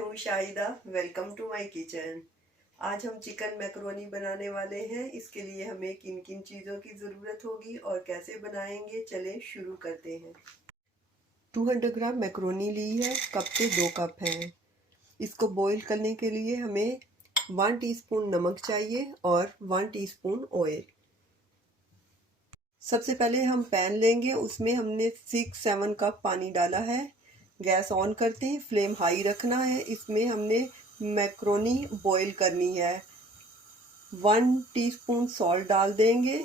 हूँ Shahida. Welcome to my kitchen. आज हम चिकन मैकरोनी बनाने वाले हैं। इसके लिए हमें किन किन चीज़ों की ज़रूरत होगी और कैसे बनाएंगे, चले शुरू करते हैं। 200 ग्राम मैकरोनी ली है, कप से 2 कप हैं। इसको बॉईल करने के लिए हमें 1 टीस्पून नमक चाहिए और 1 टीस्पून ऑयल। सबसे पहले हम पैन लेंगे, उसमें हमने 6-7 कप पानी डाला है। गैस ऑन करते हैं, फ्लेम हाई रखना है। इसमें हमने मैक्रोनी बॉईल करनी है। 1 टीस्पून सॉल्ट डाल देंगे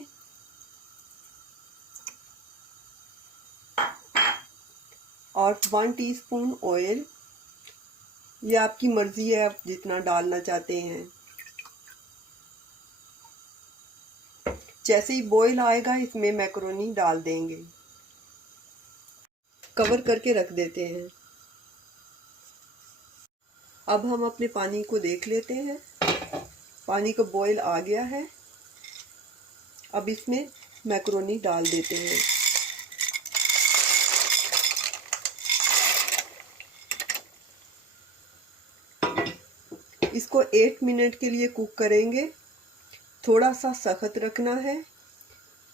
और 1 टीस्पून ऑयल। ये आपकी मर्जी है, आप जितना डालना चाहते हैं। जैसे ही बॉईल आएगा इसमें मैक्रोनी डाल देंगे। कवर करके रख देते हैं। अब हम अपने पानी को देख लेते हैं। पानी का बॉईल आ गया है। अब इसमें मैक्रोनी डाल देते हैं। इसको 8 मिनट के लिए कुक करेंगे। थोड़ा सा सख्त रखना है,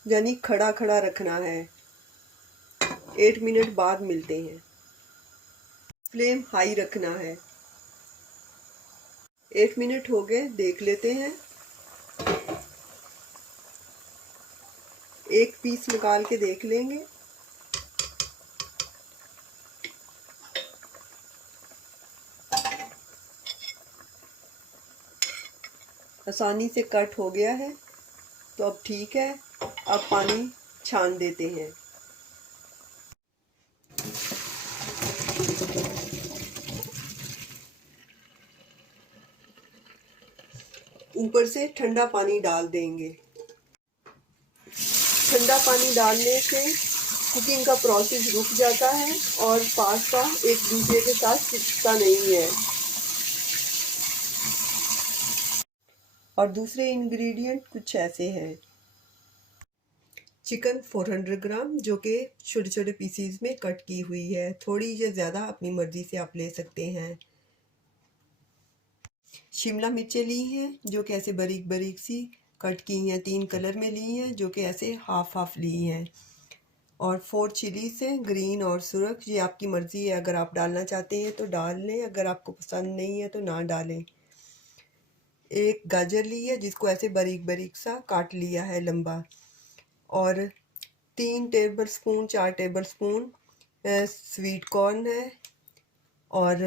यानी खड़ा खड़ा रखना है। 8 मिनट बाद मिलते हैं। फ्लेम हाई रखना है। 8 मिनट हो गए, देख लेते हैं। एक पीस निकाल के देख लेंगे। आसानी से कट हो गया है, तो अब ठीक है। अब पानी छान देते हैं। ऊपर से ठंडा पानी डाल देंगे। ठंडा पानी डालने से कुकिंग का प्रोसेस रुक जाता है और पास्ता एक दूसरे के साथ चिपकता नहीं है। और दूसरे इंग्रेडिएंट कुछ ऐसे हैं। चिकन 400 ग्राम, जो कि छोटे छोटे पीसीज में कट की हुई है। थोड़ी या ज़्यादा अपनी मर्ज़ी से आप ले सकते हैं। शिमला मिर्चें ली हैं, जो कि ऐसे बारीक बारीक सी कट की हैं। 3 कलर में ली हैं, जो कि ऐसे हाफ हाफ ली हैं। और 4 चिलीज हैं, ग्रीन और सुरख। ये आपकी मर्ज़ी है, अगर आप डालना चाहते हैं तो डाल लें, अगर आपको पसंद नहीं है तो ना डालें। एक गाजर ली है, जिसको ऐसे बारीक बारीक सा काट लिया है, लंबा। और 3 टेबलस्पून 4 टेबलस्पून स्वीट कॉर्न है। और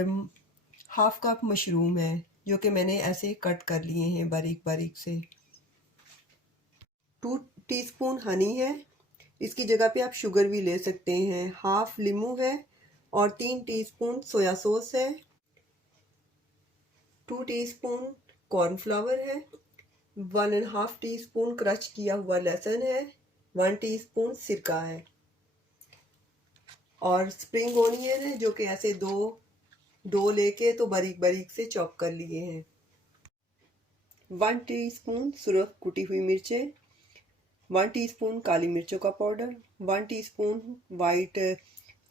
हाफ कप मशरूम है, जो कि मैंने ऐसे कट कर लिए हैं बारीक बारीक से। 2 टीस्पून हनी है, इसकी जगह पे आप शुगर भी ले सकते हैं। हाफ लींबू है और 3 टीस्पून सोया सॉस है। 2 टीस्पून कॉर्नफ्लावर है। 1.5 टीस्पून क्रश किया हुआ लहसुन है। 1 टीस्पून सिरका है। और स्प्रिंग ओनियन है, जो कि ऐसे दो लेके तो बारीक बारीक से चॉप कर लिए हैं। 1 टीस्पून सुरख कुटी हुई मिर्चें। 1 टीस्पून काली मिर्चों का powder. 1 teaspoon white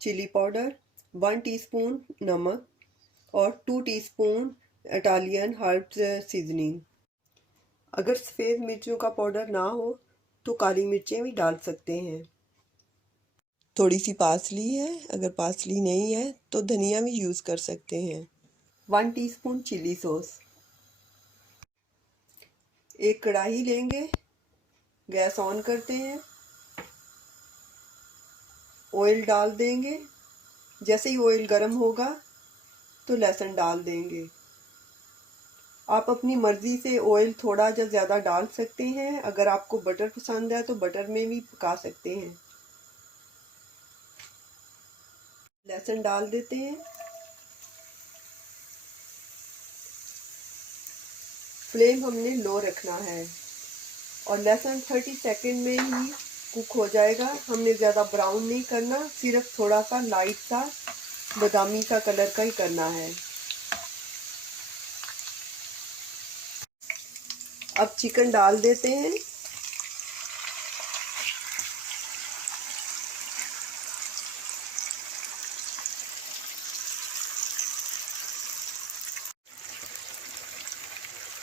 chilli powder. 1 teaspoon नमक और 2 टीस्पून इटालियन हर्ब्स सीजनिंग। अगर सफ़ेद मिर्चों का पाउडर ना हो तो काली मिर्चें भी डाल सकते हैं। थोड़ी सी पासली है, अगर पासली नहीं है तो धनिया भी यूज़ कर सकते हैं। 1 टीस्पून चिली सॉस। एक कढ़ाई लेंगे, गैस ऑन करते हैं, ऑयल डाल देंगे। जैसे ही ऑयल गर्म होगा तो लहसुन डाल देंगे। आप अपनी मर्ज़ी से ऑयल थोड़ा या ज़्यादा डाल सकते हैं। अगर आपको बटर पसंद है तो बटर में भी पका सकते हैं। लहसुन डाल देते हैं। फ्लेम हमने लो रखना है और लहसुन 30 सेकंड में ही कुक हो जाएगा। हमने ज़्यादा ब्राउन नहीं करना, सिर्फ थोड़ा सा लाइट सा बादामी सा कलर का ही करना है। अब चिकन डाल देते हैं।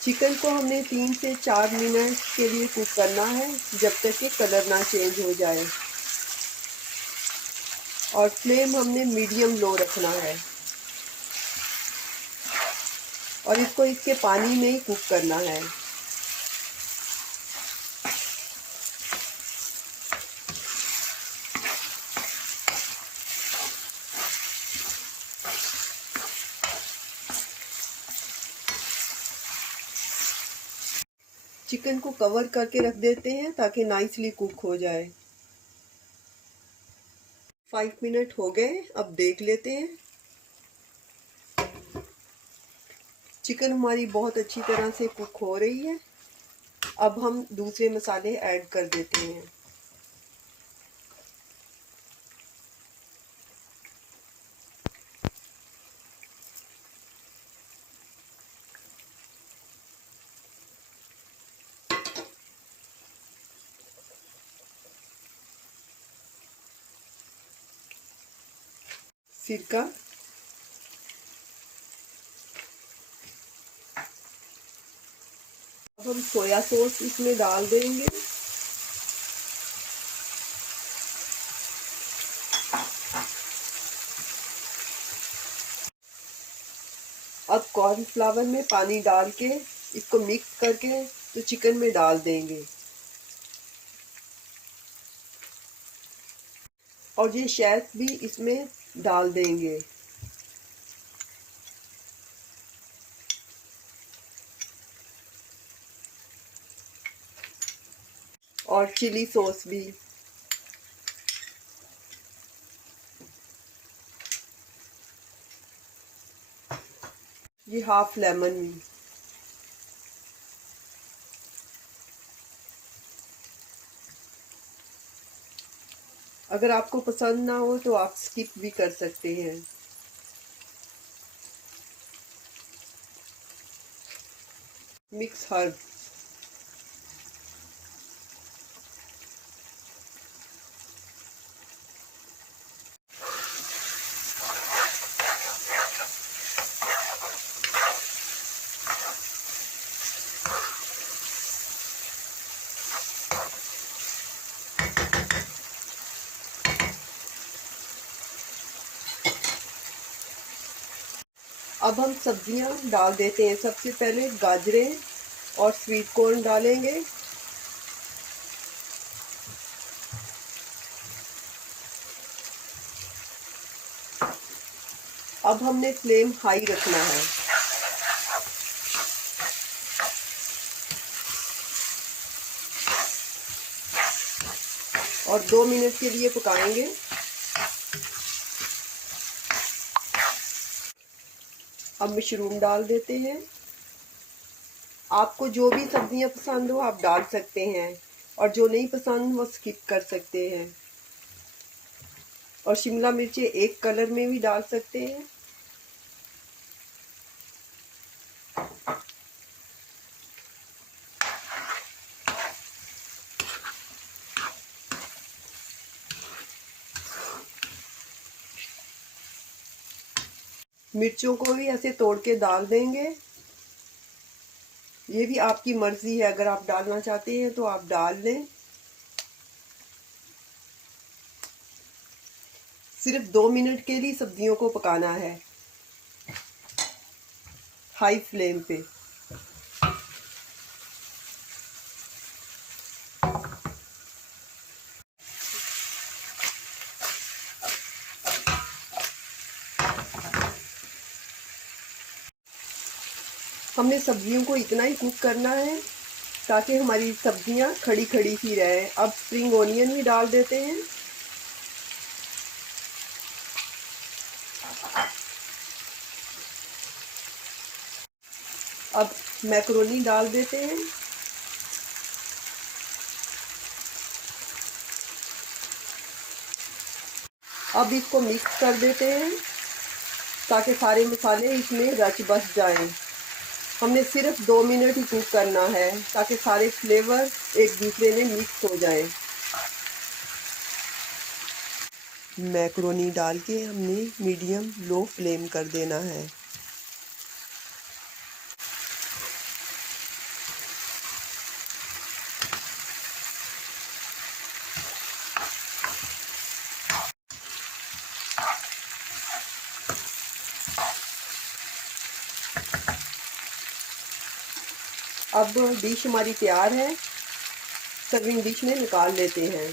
चिकन को हमने 3 से 4 मिनट के लिए कुक करना है, जब तक कि कलर ना चेंज हो जाए। और फ्लेम हमने मीडियम लो रखना है और इसको इसके पानी में ही कुक करना है। चिकन को कवर करके रख देते हैं ताकि नाइसली कुक हो जाए। 5 मिनट हो गए, अब देख लेते हैं। चिकन हमारी बहुत अच्छी तरह से कुक हो रही है। अब हम दूसरे मसाले ऐड कर देते हैं। सिरका, अब हम सोया सॉस इसमें डाल देंगे। अब कॉर्नफ्लावर में पानी डाल के इसको मिक्स करके तो चिकन में डाल देंगे और ये शहद भी इसमें डाल देंगे और चिली सॉस भी। ये हाफ लेमन भी। अगर आपको पसंद ना हो तो आप स्किप भी कर सकते हैं। मिक्स हर्ब, अब हम सब्जियां डाल देते हैं। सबसे पहले गाजरें और स्वीट कॉर्न डालेंगे। अब हमने फ्लेम हाई रखना है और 2 मिनट के लिए पकाएंगे। अब मशरूम डाल देते हैं। आपको जो भी सब्जियां पसंद हो आप डाल सकते हैं और जो नहीं पसंद वो स्किप कर सकते हैं। और शिमला मिर्ची एक कलर में भी डाल सकते हैं। मिर्चों को भी ऐसे तोड़ के डाल देंगे। ये भी आपकी मर्जी है, अगर आप डालना चाहते हैं तो आप डाल लें। सिर्फ 2 मिनट के लिए सब्जियों को पकाना है हाई फ्लेम पे। हमने सब्जियों को इतना ही कुक करना है ताकि हमारी सब्जियां खड़ी खड़ी ही रहे। अब स्प्रिंग ओनियन भी डाल देते हैं। अब मैक्रोनी डाल देते हैं। अब इसको मिक्स कर देते हैं ताकि सारे मसाले इसमें रच बस जाएं। हमने सिर्फ 2 मिनट ही कुक करना है ताकि सारे फ्लेवर एक दूसरे में मिक्स हो जाएं। मैक्रोनी डाल के हमने मीडियम लो फ्लेम कर देना है। अब डिश हमारी तैयार है, सर्विंग डिश में निकाल लेते हैं।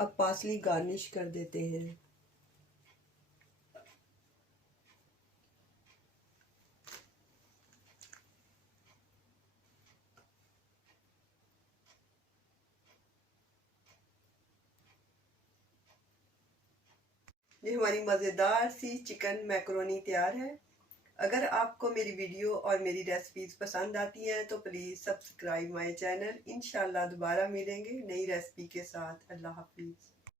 अब पार्सली गार्निश कर देते हैं। ये हमारी मज़ेदार सी चिकन मैकरोनी तैयार है। अगर आपको मेरी वीडियो और मेरी रेसिपीज़ पसंद आती हैं तो प्लीज़ सब्सक्राइब माय चैनल। इंशाल्लाह दोबारा मिलेंगे नई रेसिपी के साथ। अल्लाह हाफिज़।